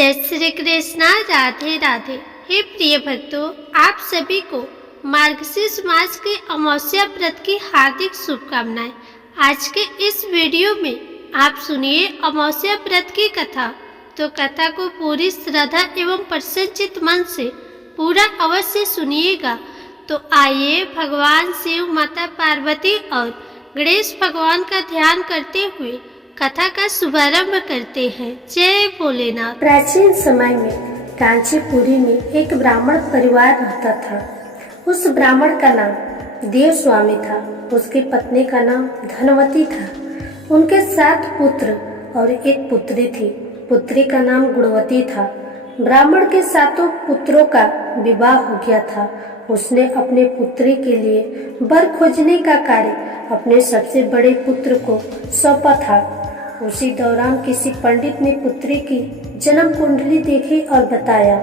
जय श्री कृष्णा। राधे राधे। हे प्रिय भक्तों, आप सभी को मार्गशीर्ष मास के अमावस्या व्रत की हार्दिक शुभकामनाएं। आज के इस वीडियो में आप सुनिए अमावस्या व्रत की कथा। तो कथा को पूरी श्रद्धा एवं प्रसन्नचित मन से पूरा अवश्य सुनिएगा। तो आइए भगवान शिव, माता पार्वती और गणेश भगवान का ध्यान करते हुए कथा का शुभारंभ करते हैं। जय भोलेनाथ। प्राचीन समय में कांचीपुरी में एक ब्राह्मण परिवार रहता था। उस ब्राह्मण का नाम देव स्वामी था। उसकी पत्नी का नाम धनवती था। उनके 7 पुत्र और एक पुत्री थी। पुत्री का नाम गुणवती था। ब्राह्मण के 7 पुत्रों का विवाह हो गया था। उसने अपने पुत्री के लिए वर खोजने का कार्य अपने सबसे बड़े पुत्र को सौंपा था। उसी दौरान किसी पंडित ने पुत्री की जन्म कुंडली देखी और बताया।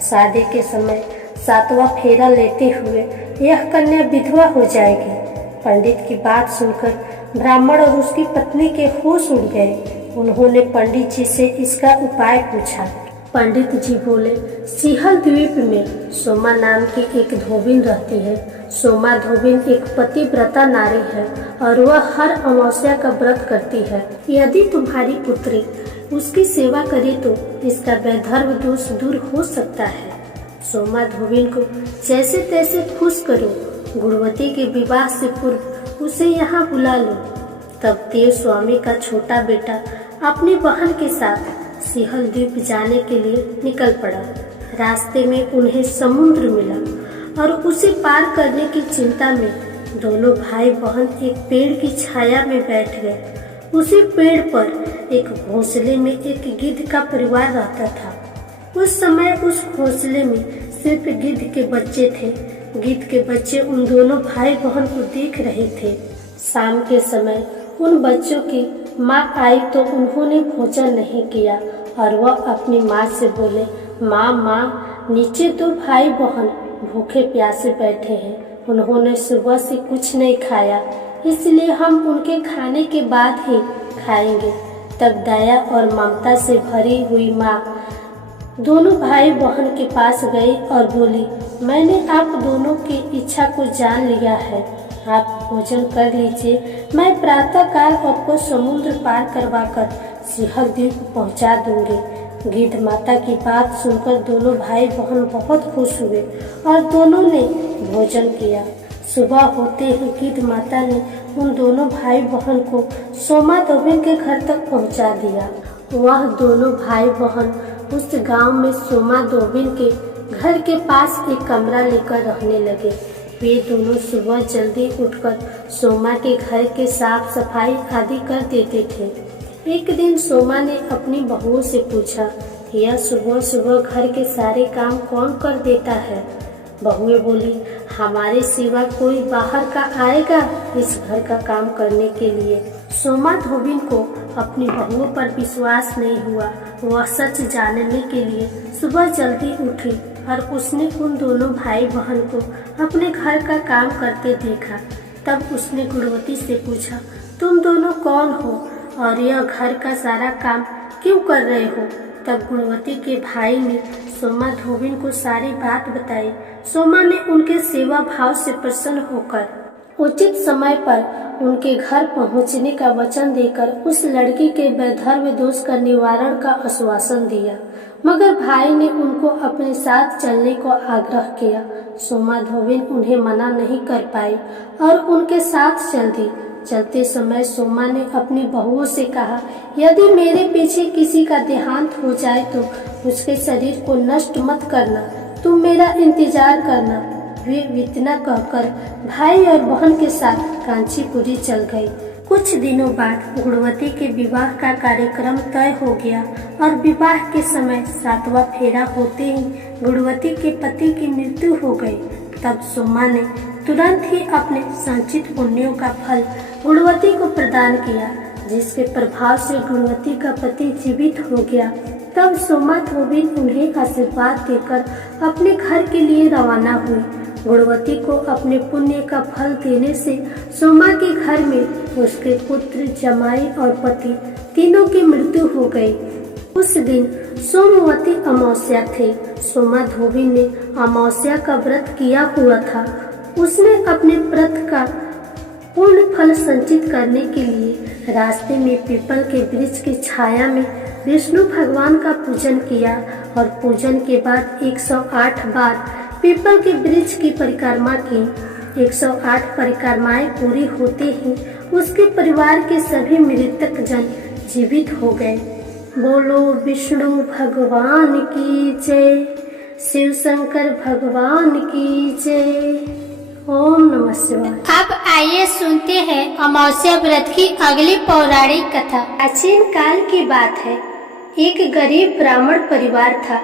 शादी के समय 7वां फेरा लेते हुए यह कन्या विधवा हो जाएगी। पंडित की बात सुनकर ब्राह्मण और उसकी पत्नी के होश उड़ गए। उन्होंने पंडित जी से इसका उपाय पूछा। पंडित जी बोले, सिंहल द्वीप में सोमा नाम की एक धोबिन रहती है। सोमा धोबिन एक पतिव्रता नारी है और वह हर अमावस्या का व्रत करती है। यदि तुम्हारी पुत्री उसकी सेवा करे तो इसका वैधर्म दोष दूर हो सकता है। सोमा धोबिन को जैसे तैसे खुश करो। गुणवती के विवाह से पूर्व उसे यहाँ बुला लो। तब देव स्वामी का छोटा बेटा अपनी बहन के साथ सिंहल द्वीप जाने के लिए निकल पड़ा। रास्ते में उन्हें समुद्र मिला और उसे पार करने की चिंता में दोनों भाई बहन एक पेड़ की छाया में बैठ गए। उसी पेड़ पर एक घोंसले में एक गिद्ध का परिवार रहता था। उस समय उस घोंसले में सिर्फ गिद्ध के बच्चे थे। गिद्ध के बच्चे उन दोनों भाई बहन को देख रहे थे। शाम के समय उन बच्चों की माँ आई तो उन्होंने भोजन नहीं किया और वह अपनी माँ से बोले, माँ, नीचे 2 भाई बहन भूखे प्यासे बैठे हैं। उन्होंने सुबह से कुछ नहीं खाया, इसलिए हम उनके खाने के बाद ही खाएंगे। तब दया और ममता से भरी हुई माँ दोनों भाई बहन के पास गई और बोली, मैंने आप दोनों की इच्छा को जान लिया है। आप भोजन कर लीजिए। मैं प्रातः काल आपको समुद्र पार करवाकर सिंहल द्वीप पहुंचा दूंगी। गिद्ध माता की बात सुनकर दोनों भाई बहन बहुत खुश हुए और दोनों ने भोजन किया। सुबह होते ही गिद्ध माता ने उन दोनों भाई बहन को सोमा धोबिन के घर तक पहुंचा दिया। वह दोनों भाई बहन उस गांव में सोमा धोबिन के घर के पास एक कमरा लेकर रहने लगे। वे दोनों सुबह जल्दी उठकर सोमा के घर के साफ सफाई आदि कर देते थे। एक दिन सोमा ने अपनी बहुओं से पूछा, यह सुबह सुबह घर के सारे काम कौन कर देता है? बहुएं बोली, हमारे सिवा कोई बाहर का आएगा इस घर का काम करने के लिए? सोमा धोबिन को अपनी बहुओं पर विश्वास नहीं हुआ। वह सच जानने के लिए सुबह जल्दी उठी और उसने उन दोनों भाई बहन को अपने घर का काम करते देखा। तब उसने गुणवती से पूछा, तुम दोनों कौन हो और यह घर का सारा काम क्यों कर रहे हो? तब गुणवती के भाई ने सोमा धोबिन को सारी बात बताई। सोमा ने उनके सेवा भाव से प्रसन्न होकर उचित समय पर उनके घर पहुंचने का वचन देकर उस लड़की के वैधर्म दोष का निवारण का आश्वासन दिया। मगर भाई ने उनको अपने साथ चलने को आग्रह किया। सोमा धोबिन उन्हें मना नहीं कर पाई और उनके साथ चल दी। चलते समय सोमा ने अपनी बहुओं से कहा, यदि मेरे पीछे किसी का देहांत हो जाए तो उसके शरीर को नष्ट मत करना, तुम मेरा इंतजार करना। वे इतना कहकर भाई और बहन के साथ कांचीपुरी चल गई। कुछ दिनों बाद गुणवती के विवाह का कार्यक्रम तय हो गया और विवाह के समय 7वां फेरा होते ही गुणवती के पति की मृत्यु हो गई। तब सोमा ने तुरंत ही अपने संचित पुण्यों का फल गुणवती को प्रदान किया, जिसके प्रभाव से गुणवती का पति जीवित हो गया। तब सोमा धोबिन उन्हें आशीर्वाद देकर अपने घर के लिए रवाना हुई। गुणवती को अपने पुण्य का फल देने से सोमा के घर में उसके पुत्र, जमाई और पति तीनों की मृत्यु हो गई। उस दिन सोमवती अमावस्या थी। सोमा धोबी ने अमावस्या का व्रत किया हुआ था। उसने अपने व्रत का पूर्ण फल संचित करने के लिए रास्ते में पीपल के वृक्ष की छाया में विष्णु भगवान का पूजन किया और पूजन के बाद 108 बार पीपल के वृक्ष की परिक्रमा की। 108 परिक्रमाएं पूरी होते ही उसके परिवार के सभी मृतक जन जीवित हो गए। बोलो विष्णु भगवान की जय, शिव शंकर भगवान की जय। ओम नमः शिवाय। अब आइए सुनते हैं अमावस्या व्रत की अगली पौराणिक कथा। प्राचीन काल की बात है। एक गरीब ब्राह्मण परिवार था।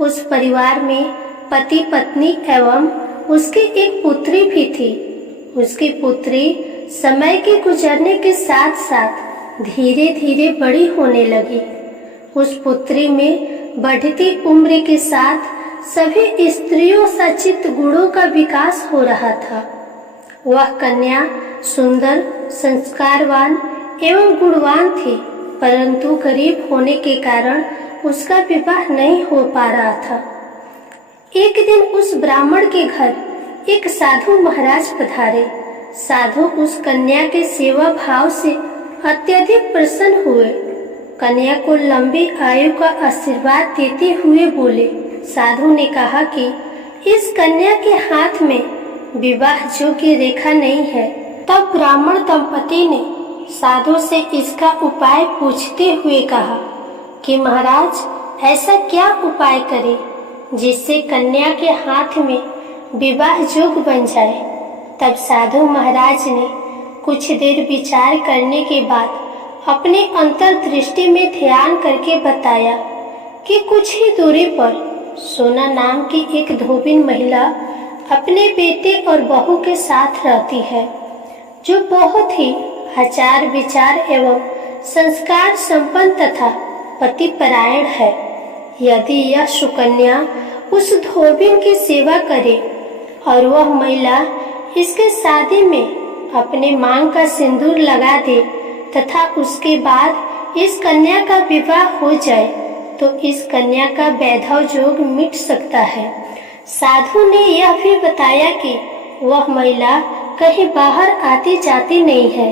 उस परिवार में पति पत्नी एवं उसकी एक पुत्री भी थी। उसकी पुत्री समय के गुजरने के साथ साथ धीरे धीरे बड़ी होने लगी। उस पुत्री में बढ़ती उम्र के साथ सभी स्त्रियों सचित गुणों का विकास हो रहा था। वह कन्या सुंदर, संस्कारवान एवं गुणवान थी, परंतु गरीब होने के कारण उसका विवाह नहीं हो पा रहा था। एक दिन उस ब्राह्मण के घर एक साधु महाराज पधारे। साधु उस कन्या के सेवा भाव से अत्यधिक प्रसन्न हुए। कन्या को लंबी आयु का आशीर्वाद देते हुए बोले। साधु ने कहा कि इस कन्या के हाथ में विवाह योग्य रेखा नहीं है। तब ब्राह्मण दंपति ने साधु से इसका उपाय पूछते हुए कहा कि महाराज ऐसा क्या उपाय करें जिससे कन्या के हाथ में विवाह योग्य बन जाए। तब साधु महाराज ने कुछ देर विचार करने के बाद अपने अंतर्दृष्टि में ध्यान करके बताया कि कुछ ही दूरी पर सोना नाम की एक धोबिन महिला अपने बेटे और बहू के साथ रहती है, जो बहुत ही आचार विचार एवं संस्कार संपन्न तथा पतिपरायण है। यदि यह सुकन्या उस धोबिन की सेवा करे और वह महिला इसके शादी में अपने मांग का सिंदूर लगा दे तथा उसके बाद इस कन्या का विवाह हो जाए तो इस कन्या का वैधव योग मिट सकता है। साधु ने यह भी बताया कि वह महिला कहीं बाहर आती जाती नहीं है।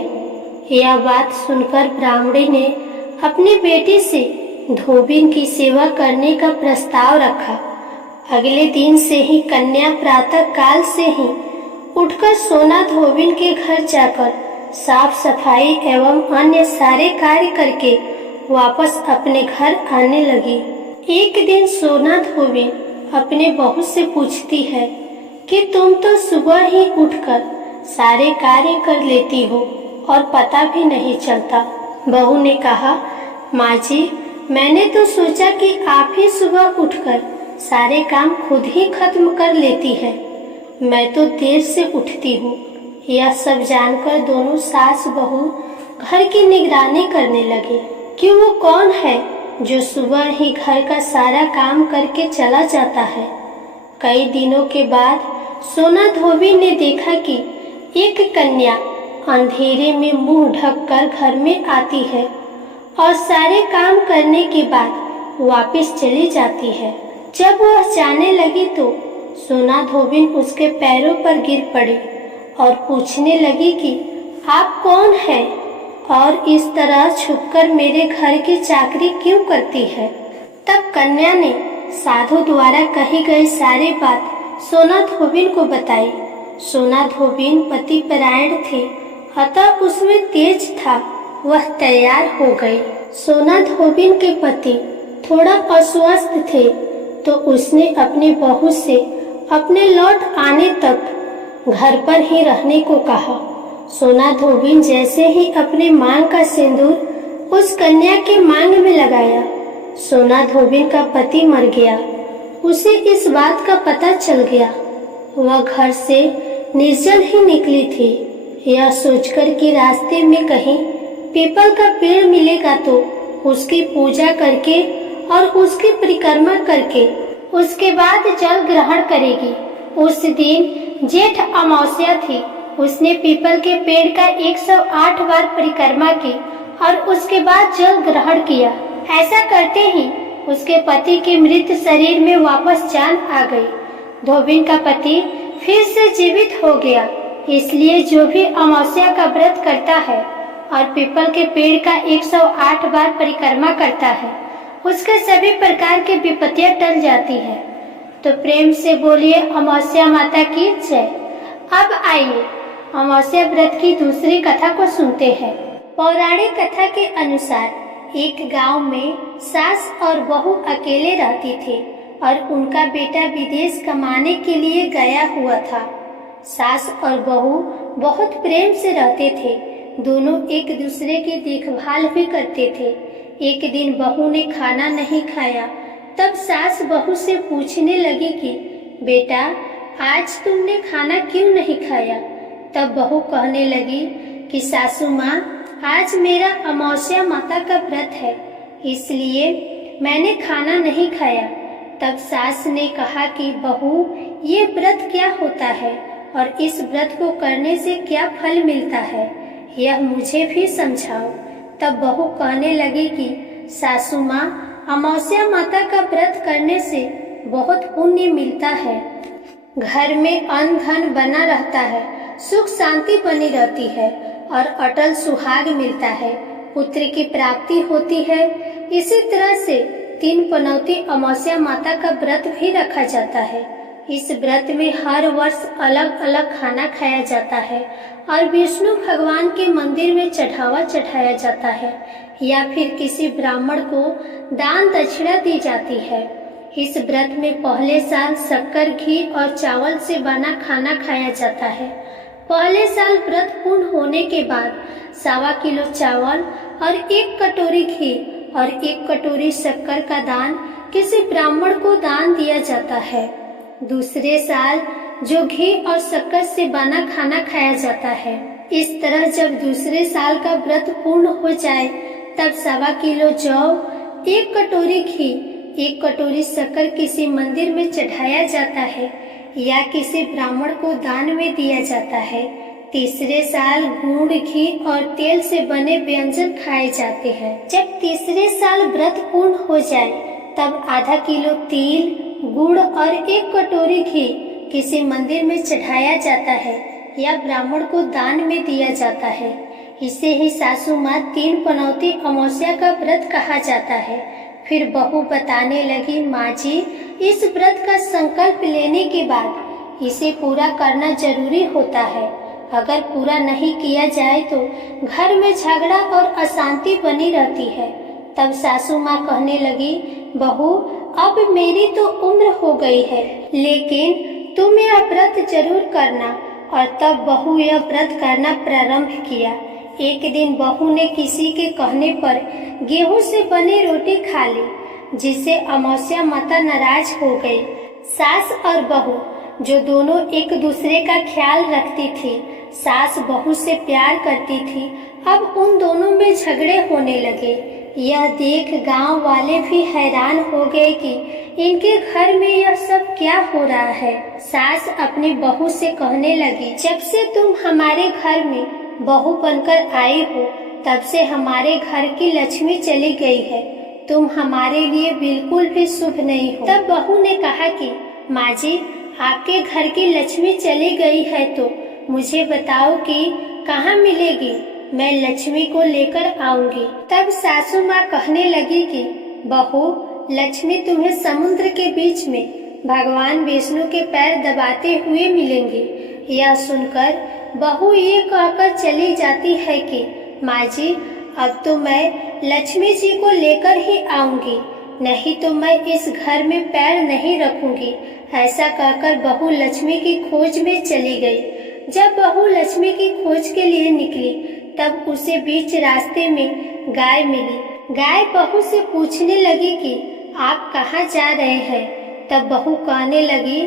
यह बात सुनकर ब्राह्मणी ने अपनी बेटी से धोबिन की सेवा करने का प्रस्ताव रखा। अगले दिन से ही कन्या प्रातः काल से ही उठकर सोना धोबिन के घर जाकर साफ सफाई एवं अन्य सारे कार्य करके वापस अपने घर आने लगी। एक दिन सोना धोबिन अपने बहू से पूछती है कि तुम तो सुबह ही उठकर सारे कार्य कर लेती हो और पता भी नहीं चलता। बहू ने कहा, माँ जी, मैंने तो सोचा कि आप ही सुबह उठकर सारे काम खुद ही खत्म कर लेती है। मैं तो देर से उठती हूँ। यह सब जानकर दोनों सास बहू घर की निगरानी करने लगे कि वो कौन है जो सुबह ही घर का सारा काम करके चला जाता है। कई दिनों के बाद सोना धोबी ने देखा कि एक कन्या अंधेरे में मुंह ढककर घर में आती है और सारे काम करने के बाद वापस चली जाती है। जब वह जाने लगी तो सोना धोबिन उसके पैरों पर गिर पड़ी और पूछने लगी कि आप कौन है और इस तरह छुपकर मेरे घर की चाकरी क्यों करती है। तब कन्या ने साधु द्वारा कही गई सारी बात सोना धोबिन को बताई। सोना धोबिन पतिपरायण थे, अतः उसमें तेज था। वह तैयार हो गई। सोना धोबिन के पति थोड़ा अस्वस्थ थे तो उसने अपनी बहू से अपने लौट आने तक घर पर ही रहने को कहा। सोना धोबिन जैसे ही अपने मांग का सिंदूर उस कन्या के मांग में लगाया, सोना धोबिन का पति मर गया। उसे इस बात का पता चल गया। वह घर से निर्जल ही निकली थी। यह सोचकर कि रास्ते में कहीं पीपल का पेड़ मिलेगा तो उसकी पूजा करके और उसकी परिक्रमा करके उसके बाद जल ग्रहण करेगी। उस दिन जेठ अमावस्या थी। उसने पीपल के पेड़ का 108 बार परिक्रमा की और उसके बाद जल ग्रहण किया। ऐसा करते ही उसके पति के मृत शरीर में वापस जान आ गई। धोबिन का पति फिर से जीवित हो गया। इसलिए जो भी अमावस्या का व्रत करता है और पीपल के पेड़ का 108 बार परिक्रमा करता है, उसके सभी प्रकार की विपत्तियां टल जाती है। तो प्रेम से बोलिए अमावस्या माता की जय। अब आइए अमावस्या व्रत की दूसरी कथा को सुनते हैं। पौराणिक कथा के अनुसार एक गांव में सास और बहू अकेले रहती थे और उनका बेटा विदेश कमाने के लिए गया हुआ था। सास और बहू बहुत प्रेम से रहते थे। दोनों एक दूसरे की देखभाल भी करते थे। एक दिन बहू ने खाना नहीं खाया। तब सास बहू से पूछने लगी कि बेटा, आज तुमने खाना क्यों नहीं खाया? तब बहू कहने लगी कि सासू माँ, आज मेरा अमावस्या माता का व्रत है, इसलिए मैंने खाना नहीं खाया। तब सास ने कहा कि बहू, ये व्रत क्या होता है और इस व्रत को करने से क्या फल मिलता है, यह मुझे भी समझाओ। तब बहू कहने लगी कि सासू माँ, अमावस्या माता का व्रत करने से बहुत पुण्य मिलता है। घर में अन्न धन बना रहता है, सुख शांति बनी रहती है और अटल सुहाग मिलता है, पुत्र की प्राप्ति होती है। इसी तरह से 3 पनौती अमावस्या माता का व्रत भी रखा जाता है। इस व्रत में हर वर्ष अलग अलग खाना खाया जाता है और विष्णु भगवान के मंदिर में चढ़ावा चढ़ाया जाता है या फिर किसी ब्राह्मण को दान दक्षिणा दी जाती है। इस व्रत में पहले साल शक्कर, घी और चावल से बना खाना खाया जाता है। पहले साल व्रत पूर्ण होने के बाद 1.25 किलो चावल और 1 कटोरी घी और 1 कटोरी शक्कर का दान किसी ब्राह्मण को दान दिया जाता है। दूसरे साल जो घी और शक्कर से बना खाना खाया जाता है। इस तरह जब दूसरे साल का व्रत पूर्ण हो जाए तब 1.25 किलो जौ, 1 कटोरी घी, 1 कटोरी शक्कर किसी मंदिर में चढ़ाया जाता है या किसी ब्राह्मण को दान में दिया जाता है। तीसरे साल गुड़, घी और तेल से बने व्यंजन खाए जाते हैं। जब तीसरे साल व्रत पूर्ण हो जाए तब आधा किलो तिल, गुड़ और 1 कटोरी घी किसी मंदिर में चढ़ाया जाता है या ब्राह्मण को दान में दिया जाता है। इसे ही सासू माँ 3 पनौती अमावस्या का व्रत कहा जाता है। फिर बहू बताने लगी, माँ जी, इस व्रत का संकल्प लेने के बाद इसे पूरा करना जरूरी होता है। अगर पूरा नहीं किया जाए तो घर में झगड़ा और अशांति बनी रहती है। तब सासू माँ कहने लगी, बहू, अब मेरी तो उम्र हो गई है, लेकिन तुम यह व्रत जरूर करना। और तब बहू यह व्रत करना प्रारंभ किया। एक दिन बहू ने किसी के कहने पर गेहूं से बनी रोटी खा ली, जिससे अमावस्या माता नाराज हो गई। सास और बहू जो दोनों एक दूसरे का ख्याल रखती थी, सास बहू से प्यार करती थी, अब उन दोनों में झगड़े होने लगे। यह देख गांव वाले भी हैरान हो गए कि इनके घर में यह सब क्या हो रहा है। सास अपनी बहू से कहने लगी, जब से तुम हमारे घर में बहू बनकर आई हो तब से हमारे घर की लक्ष्मी चली गई है। तुम हमारे लिए बिल्कुल भी शुभ नहीं हो। तब बहू ने कहा कि माँ जी, आपके घर की लक्ष्मी चली गई है तो मुझे बताओ कि कहाँ मिलेगी, मैं लक्ष्मी को लेकर आऊंगी। तब सासू माँ कहने लगी कि बहू, लक्ष्मी तुम्हें समुद्र के बीच में भगवान विष्णु के पैर दबाते हुए मिलेंगी। यह सुनकर बहू ये कहकर चली जाती है कि माँ जी, अब तो मैं लक्ष्मी जी को लेकर ही आऊंगी, नहीं तो मैं इस घर में पैर नहीं रखूंगी। ऐसा कहकर बहू लक्ष्मी की खोज में चली गई। जब बहू लक्ष्मी की खोज के लिए निकली तब उसे बीच रास्ते में गाय मिली। गाय बहू से पूछने लगी कि आप कहाँ जा रहे हैं। तब बहू कहने लगी,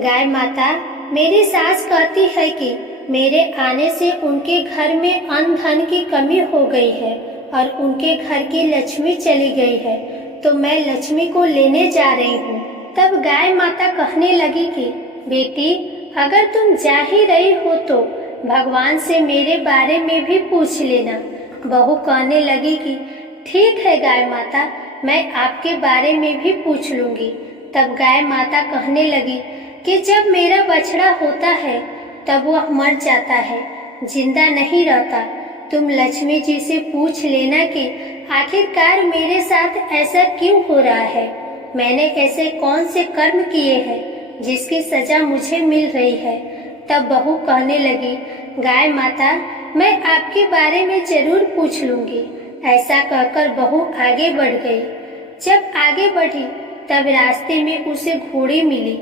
गाय माता, मेरी सास कहती है कि मेरे आने से उनके घर में अन्न धन की कमी हो गई है और उनके घर की लक्ष्मी चली गई है, तो मैं लक्ष्मी को लेने जा रही हूँ। तब गाय माता कहने लगी कि बेटी, अगर तुम जा ही रही हो तो भगवान से मेरे बारे में भी पूछ लेना। बहू कहने लगी कि ठीक है गाय माता, मैं आपके बारे में भी पूछ लूंगी। तब गाय माता कहने लगी कि जब मेरा बछड़ा होता है तब वह मर जाता है, जिंदा नहीं रहता। तुम लक्ष्मी जी से पूछ लेना कि आखिरकार मेरे साथ ऐसा क्यों हो रहा है। मैंने ऐसे कौन से कर्म किए हैं जिसकी सजा मुझे मिल रही है। तब बहू कहने लगी, गाय माता, मैं आपके बारे में जरूर पूछ लूंगी। ऐसा कहकर बहू आगे बढ़ गई। जब आगे बढ़ी तब रास्ते में उसे घोड़ी मिली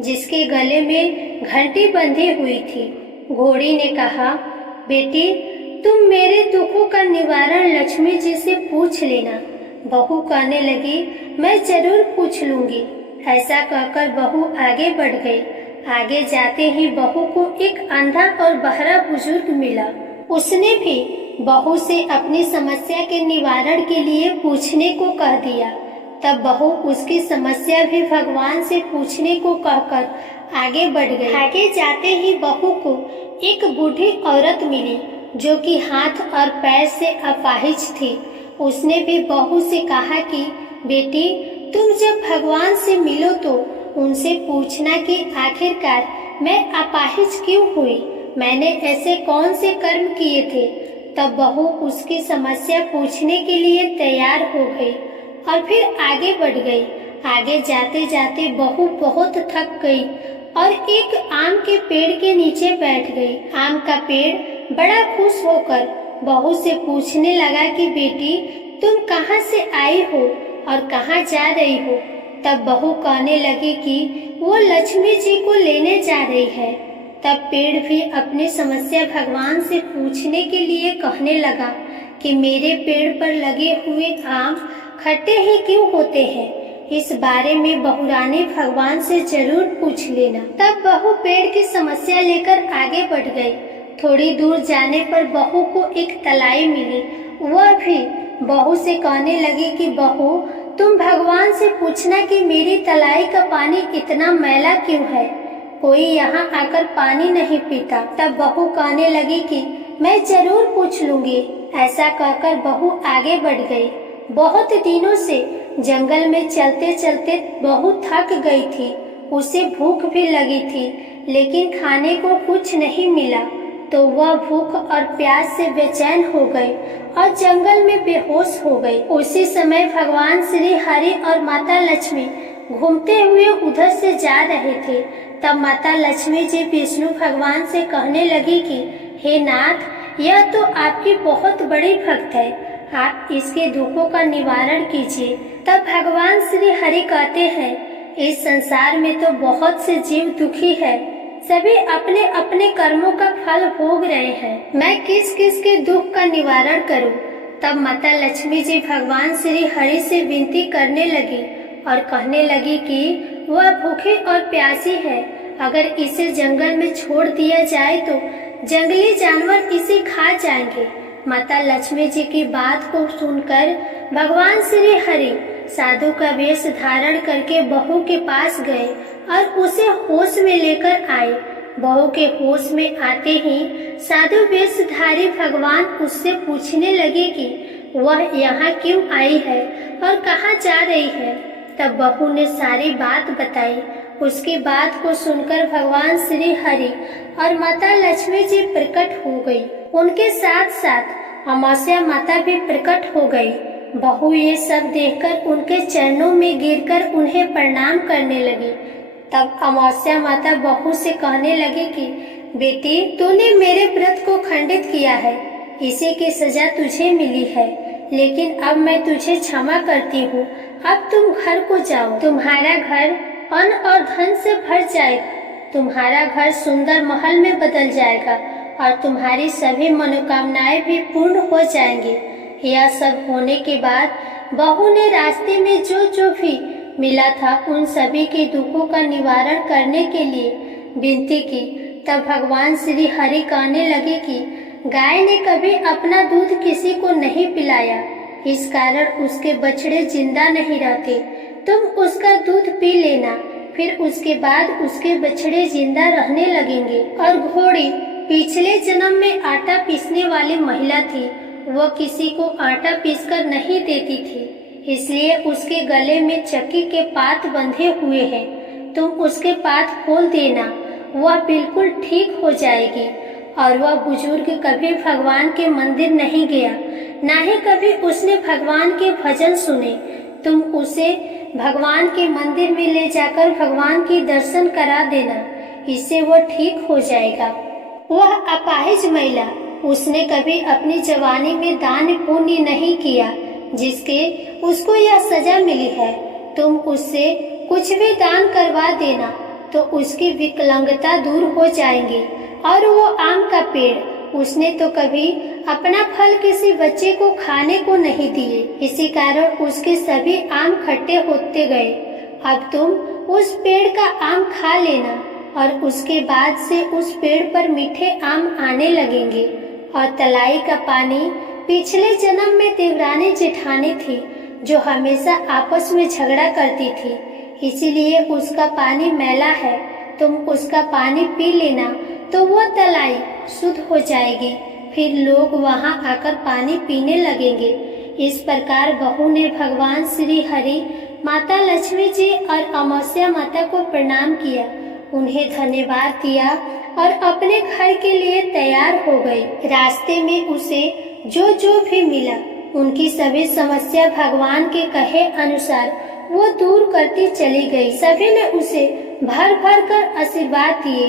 जिसके गले में घंटी बंधी हुई थी। घोड़ी ने कहा, बेटी, तुम मेरे दुखों का निवारण लक्ष्मी जी से पूछ लेना। बहू कहने लगी, मैं जरूर पूछ लूंगी। ऐसा कहकर बहू आगे बढ़ गई। आगे जाते ही बहू को एक अंधा और बहरा बुजुर्ग मिला। उसने भी बहू से अपनी समस्या के निवारण के लिए पूछने को कह दिया। तब बहू उसकी समस्या भी भगवान से पूछने को कहकर आगे बढ़ गई। आगे जाते ही बहू को एक बूढ़ी औरत मिली जो कि हाथ और पैर से अपाहिज थी। उसने भी बहू से कहा कि बेटी, तुम जब भगवान से मिलो तो उनसे पूछना कि आखिरकार मैं अपाहिज क्यों हुई, मैंने ऐसे कौन से कर्म किए थे। तब बहू उसकी समस्या पूछने के लिए तैयार हो गई और फिर आगे बढ़ गई। आगे जाते जाते बहू बहुत थक गई और एक आम के पेड़ के नीचे बैठ गई। आम का पेड़ बड़ा खुश होकर बहू से पूछने लगा कि बेटी, तुम कहाँ से आई हो और कहाँ जा रही हो। तब बहू कहने लगी कि वो लक्ष्मी जी को लेने जा रही है। तब पेड़ भी अपनी समस्या भगवान से पूछने के लिए कहने लगा कि मेरे पेड़ पर लगे हुए आम खट्टे ही क्यों होते हैं, इस बारे में बहुरानी भगवान से जरूर पूछ लेना। तब बहू पेड़ की समस्या लेकर आगे बढ़ गई। थोड़ी दूर जाने पर बहू को एक तलाई मिली। वह भी बहू से कहने लगी कि बहू, तुम भगवान से पूछना कि मेरी तलाई का पानी इतना मैला क्यों है, कोई यहाँ आकर पानी नहीं पीता। तब बहू कहने लगी कि मैं जरूर पूछ लूंगी। ऐसा कहकर बहू आगे बढ़ गई। बहुत दिनों से जंगल में चलते चलते बहू थक गई थी। उसे भूख भी लगी थी, लेकिन खाने को कुछ नहीं मिला तो वह भूख और प्यास से बेचैन हो गई और जंगल में बेहोश हो गई। उसी समय भगवान श्री हरि और माता लक्ष्मी घूमते हुए उधर से जा रहे थे। तब माता लक्ष्मी जी विष्णु भगवान से कहने लगी कि हे नाथ, यह तो आपकी बहुत बड़ी भक्त है, आप इसके दुखों का निवारण कीजिए। तब भगवान श्री हरि कहते हैं, इस संसार में तो बहुत से जीव दुखी है, सभी अपने अपने कर्मों का फल भोग रहे हैं, मैं किस किस के दुख का निवारण करूं। तब माता लक्ष्मी जी भगवान श्री हरि से विनती करने लगी और कहने लगी कि वह भूखी और प्यासी है, अगर इसे जंगल में छोड़ दिया जाए तो जंगली जानवर इसे खा जाएंगे। माता लक्ष्मी जी की बात को सुनकर भगवान श्री हरि साधु का वेश धारण करके बहू के पास गए और उसे होश में लेकर आए। बहू के होश में आते ही साधु वेशधारी भगवान उससे पूछने लगे कि वह यहाँ क्यों आई है और कहाँ जा रही है। तब बहू ने सारी बात बताई। उसकी बात को सुनकर भगवान श्री हरि और माता लक्ष्मी जी प्रकट हो गई। उनके साथ साथ अमावस्या माता भी प्रकट हो गई। बहू ये सब देखकर उनके चरणों में गिरकर उन्हें प्रणाम करने लगी। तब अमावस्या माता बहू से कहने लगी कि बेटी, तूने मेरे व्रत को खंडित किया है, इसी की सजा तुझे मिली है, लेकिन अब मैं तुझे क्षमा करती हूँ। अब तुम घर को जाओ, तुम्हारा घर अन्न और धन से भर जाएगा, तुम्हारा घर सुंदर महल में बदल जाएगा और तुम्हारी सभी मनोकामनाएं भी पूर्ण हो जाएंगी। यह सब होने के बाद बहू ने रास्ते में जो जो भी मिला था उन सभी के दुखों का निवारण करने के लिए विनती की। तब भगवान श्री हरि कहने लगे कि गाय ने कभी अपना दूध किसी को नहीं पिलाया, इस कारण उसके बछड़े जिंदा नहीं रहते। तुम उसका दूध पी लेना, फिर उसके बाद उसके बछड़े जिंदा रहने लगेंगे। और घोड़ी पिछले जन्म में आटा पीसने वाली महिला थी, वह किसी को आटा पीसकर नहीं देती थी, इसलिए उसके गले में चक्की के पात बंधे हुए हैं। तुम उसके पात खोल देना, वह बिल्कुल ठीक हो जाएगी। और वह बुजुर्ग कभी भगवान के मंदिर नहीं गया, ना ही कभी उसने भगवान के भजन सुने। तुम उसे भगवान के मंदिर में ले जाकर भगवान के दर्शन करा देना, इससे वह ठीक हो जाएगा। वह अपाहिज महिला, उसने कभी अपनी जवानी में दान पुण्य नहीं किया, जिसके उसको यह सजा मिली है। तुम उससे कुछ भी दान करवा देना तो उसकी विकलांगता दूर हो जाएंगी। और वो आम का पेड़, उसने तो कभी अपना फल किसी बच्चे को खाने को नहीं दिए, इसी कारण उसके सभी आम खट्टे होते गए। अब तुम उस पेड़ का आम खा लेना और उसके बाद से उस पेड़ पर मीठे आम आने लगेंगे। और तलाई का पानी पिछले जन्म में देवरानी जेठानी थी, जो हमेशा आपस में झगड़ा करती थी, इसीलिए उसका पानी मैला है। तुम उसका पानी पी लेना तो वो तलाई शुद्ध हो जाएगी, फिर लोग वहां आकर पानी पीने लगेंगे। इस प्रकार बहू ने भगवान श्री हरि, माता लक्ष्मी जी और अमावस्या माता को प्रणाम किया, उन्हें धन्यवाद दिया और अपने घर के लिए तैयार हो गई। रास्ते में उसे जो जो भी मिला, उनकी सभी समस्या भगवान के कहे अनुसार वो दूर करती चली गई। सभी ने उसे भर भर कर आशीर्वाद दिए।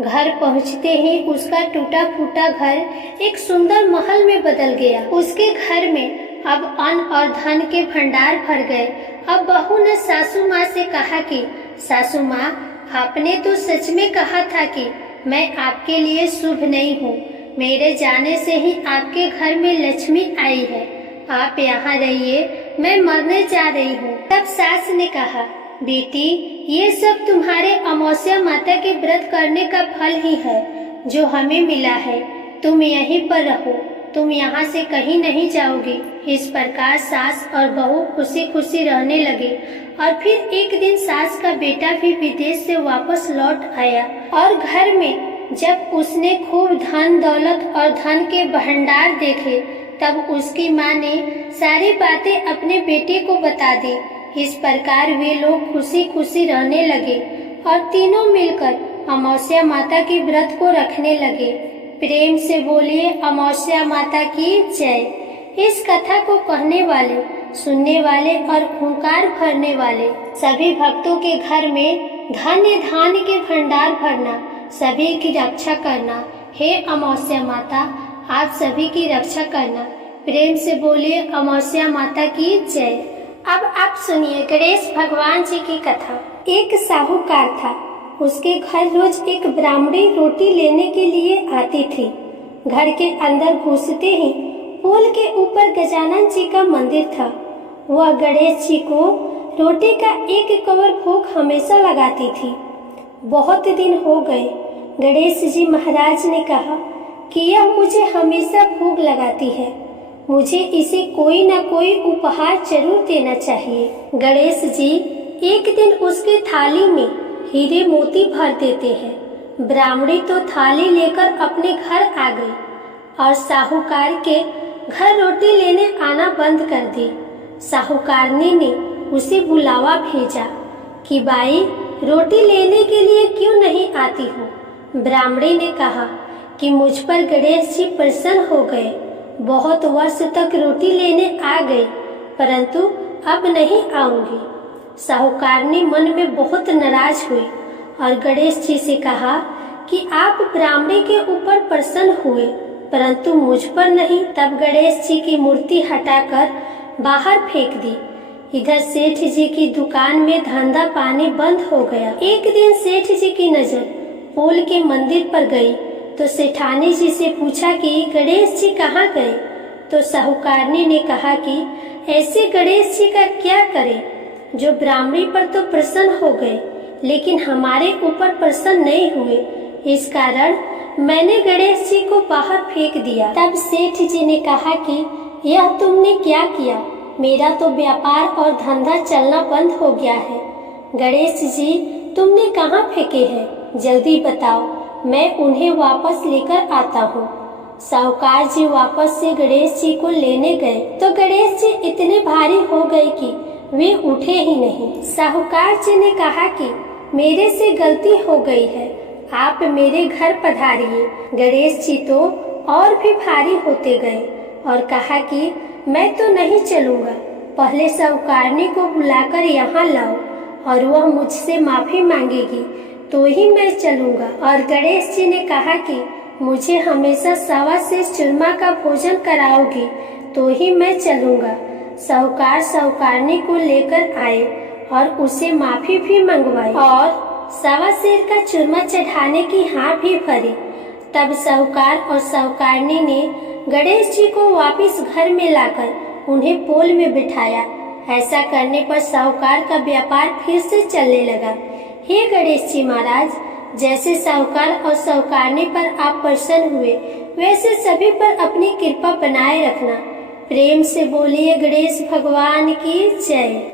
घर पहुंचते ही उसका टूटा फूटा घर एक सुंदर महल में बदल गया। उसके घर में अब अन्न और धन के भंडार भर गए। अब बहू ने सासू माँ से कहा कि सासू माँ, आपने तो सच में कहा था कि मैं आपके लिए शुभ नहीं हूँ। मेरे जाने से ही आपके घर में लक्ष्मी आई है। आप यहाँ रहिए, मैं मरने जा रही हूँ। तब सास ने कहा, बेटी, ये सब तुम्हारे अमावस्या माता के व्रत करने का फल ही है जो हमें मिला है। तुम यहीं पर रहो, तुम यहाँ से कहीं नहीं जाओगे। इस प्रकार सास और बहू खुशी खुशी रहने लगे। और फिर एक दिन सास का बेटा भी विदेश से वापस लौट आया और घर में जब उसने खूब धन दौलत और धन के भंडार देखे, तब उसकी माँ ने सारी बातें अपने बेटे को बता दी। इस प्रकार वे लोग खुशी खुशी रहने लगे और तीनों मिलकर अमावस्या माता के व्रत को रखने लगे। प्रेम से बोलिए अमावस्या माता की जय। इस कथा को कहने वाले, सुनने वाले और हुंकार भरने वाले सभी भक्तों के घर में धन्य धान्य के भंडार भरना, सभी की रक्षा करना। हे अमावस्या माता, आप सभी की रक्षा करना। प्रेम से बोलिए अमावस्या माता की जय। अब आप सुनिए गणेश भगवान जी की कथा। एक साहूकार था, उसके घर रोज एक ब्राह्मणी रोटी लेने के लिए आती थी। घर के अंदर घुसते ही पुल के ऊपर गजानन जी का मंदिर था। वह गणेश जी को रोटी का एक कवर भोग हमेशा लगाती थी। बहुत दिन हो गए। गणेश जी महाराज ने कहा कि यह मुझे हमेशा भोग लगाती है, मुझे इसे कोई न कोई उपहार जरूर देना चाहिए। गणेश जी एक दिन उसके थाली में हीरे मोती भर देते हैं। ब्राह्मणी तो थाली लेकर अपने घर आ गई और साहूकार के घर रोटी लेने आना बंद कर दी। साहूकारनी ने उसे बुलावा भेजा कि बाई, रोटी लेने के लिए क्यों नहीं आती हो? ब्राह्मणी ने कहा कि मुझ पर गणेश जी प्रसन्न हो गए, बहुत वर्ष तक रोटी लेने आ गई, परंतु अब नहीं आऊंगी। साहूकारनी मन में बहुत नाराज हुई और गणेश जी से कहा कि आप ब्राह्मणी के ऊपर प्रसन्न हुए, परंतु मुझ पर नहीं। तब गणेश जी की मूर्ति हटाकर बाहर फेंक दी। इधर सेठ जी की दुकान में धंधा पानी बंद हो गया। एक दिन सेठ जी की नजर पोल के मंदिर पर गई तो सेठानी जी से पूछा कि गणेश जी कहाँ गए? तो साहूकारनी ने कहा कि ऐसे गणेश जी का क्या करें जो ब्राह्मणी पर तो प्रसन्न हो गए लेकिन हमारे ऊपर प्रसन्न नहीं हुए, इस कारण मैंने गणेश जी को बाहर फेंक दिया। तब सेठ जी ने कहा कि यह तुमने क्या किया? मेरा तो व्यापार और धंधा चलना बंद हो गया है। गणेश जी तुमने कहाँ फेंके हैं? जल्दी बताओ, मैं उन्हें वापस लेकर आता हूँ। साहूकार जी वापस से गणेश जी को लेने गए तो गणेश जी इतने भारी हो गए कि वे उठे ही नहीं। साहूकार जी ने कहा कि मेरे से गलती हो गई है, आप मेरे घर पधारिए। गणेश जी तो और भी भारी होते गए और कहा कि मैं तो नहीं चलूंगा, पहले साहूकारनी को बुलाकर यहाँ लाओ और वह मुझसे माफी मांगेगी तो ही मैं चलूंगा। और गणेश जी ने कहा कि मुझे हमेशा 1.25 सेर चूरमा का भोजन कराओगी तो ही मैं चलूंगा। साहूकार साहूकारनी को लेकर आए और उसे माफी भी मंगवाई और 1.25 सेर का चूरमा चढ़ाने की हाँ भी भरी। तब साहूकार और साहूकारनी ने गणेश जी को वापस घर में लाकर उन्हें पोल में बिठाया। ऐसा करने पर साहूकार का व्यापार फिर से चलने लगा। हे गणेश जी महाराज, जैसे साहूकार और साहूकारनी पर आप प्रसन्न हुए वैसे सभी पर अपनी कृपा बनाए रखना। प्रेम से बोलिए गणेश भगवान की जय।